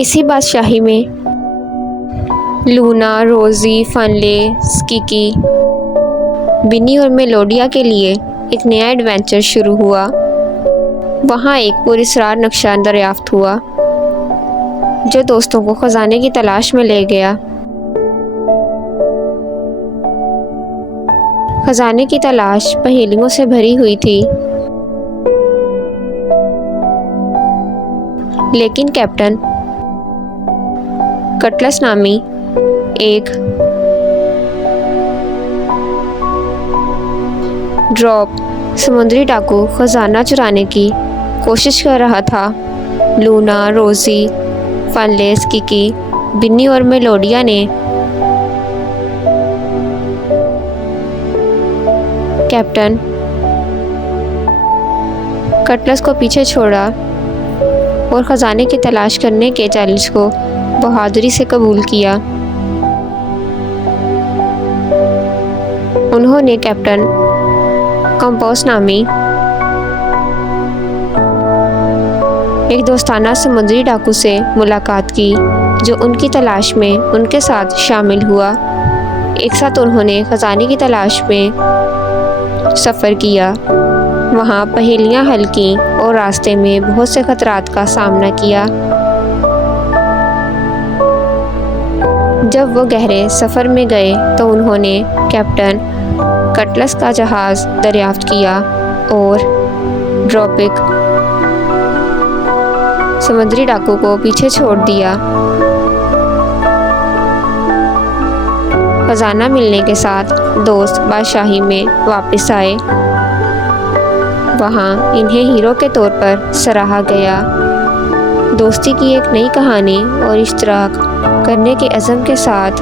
इसी बादशाही में लूना, रोज़ी, फनले, स्किकी, बिनी और मेलोडिया के लिए एक नया एडवेंचर शुरू हुआ। वहाँ एक पुरस्कार नक्शा दरियाफ्त हुआ जो दोस्तों को खजाने की तलाश में ले गया। खजाने की तलाश पहेलियों से भरी हुई थी, लेकिन कैप्टन कटलस नामी एक ड्रॉप समुद्री डाकू खजाना चुराने की कोशिश कर रहा था। लूना, रोज़ी, फनले, स्किकी, बिन्नी और मेलोडिया ने कैप्टन कटलस को पीछे छोड़ा और खजाने की तलाश करने के चैलेंज को बहादुरी से कबूल किया। उन्होंने कैप्टन कंपोस नामी एक दोस्ताना समुद्री डाकू से मुलाकात की जो उनकी तलाश में उनके साथ शामिल हुआ। एक साथ उन्होंने खजाने की तलाश में सफ़र किया, वहाँ पहेलियाँ हल की और रास्ते में बहुत से खतरात का सामना किया। जब वो गहरे सफ़र में गए तो उन्होंने कैप्टन कटलस का जहाज़ दरियाफ्त किया और ड्रॉपिक समुद्री डाकू को पीछे छोड़ दिया। खजाना मिलने के साथ दोस्त बादशाही में वापस आए। वहाँ इन्हें हीरो के तौर पर सराहा गया। दोस्ती की एक नई कहानी और इश्तराक करने के अज़म के साथ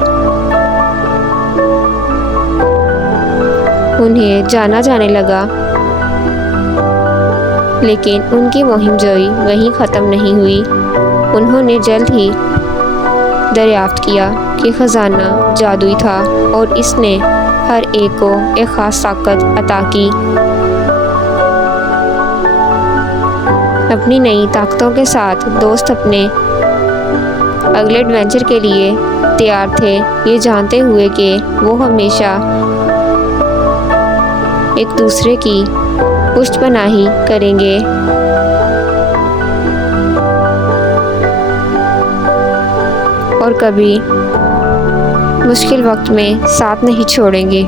उन्हें जाना जाने लगा, लेकिन उनकी मुहिमजोई वहीं ख़त्म नहीं हुई। उन्होंने जल्द ही दरियाफ्त किया कि खजाना जादुई था और इसने हर एक को एक ख़ास ताकत अता की। अपनी नई ताकतों के साथ दोस्त अपने अगले एडवेंचर के लिए तैयार थे, ये जानते हुए कि वो हमेशा एक दूसरे की पुष्टपनाही करेंगे। और कभी मुश्किल वक्त में साथ नहीं छोड़ेंगे।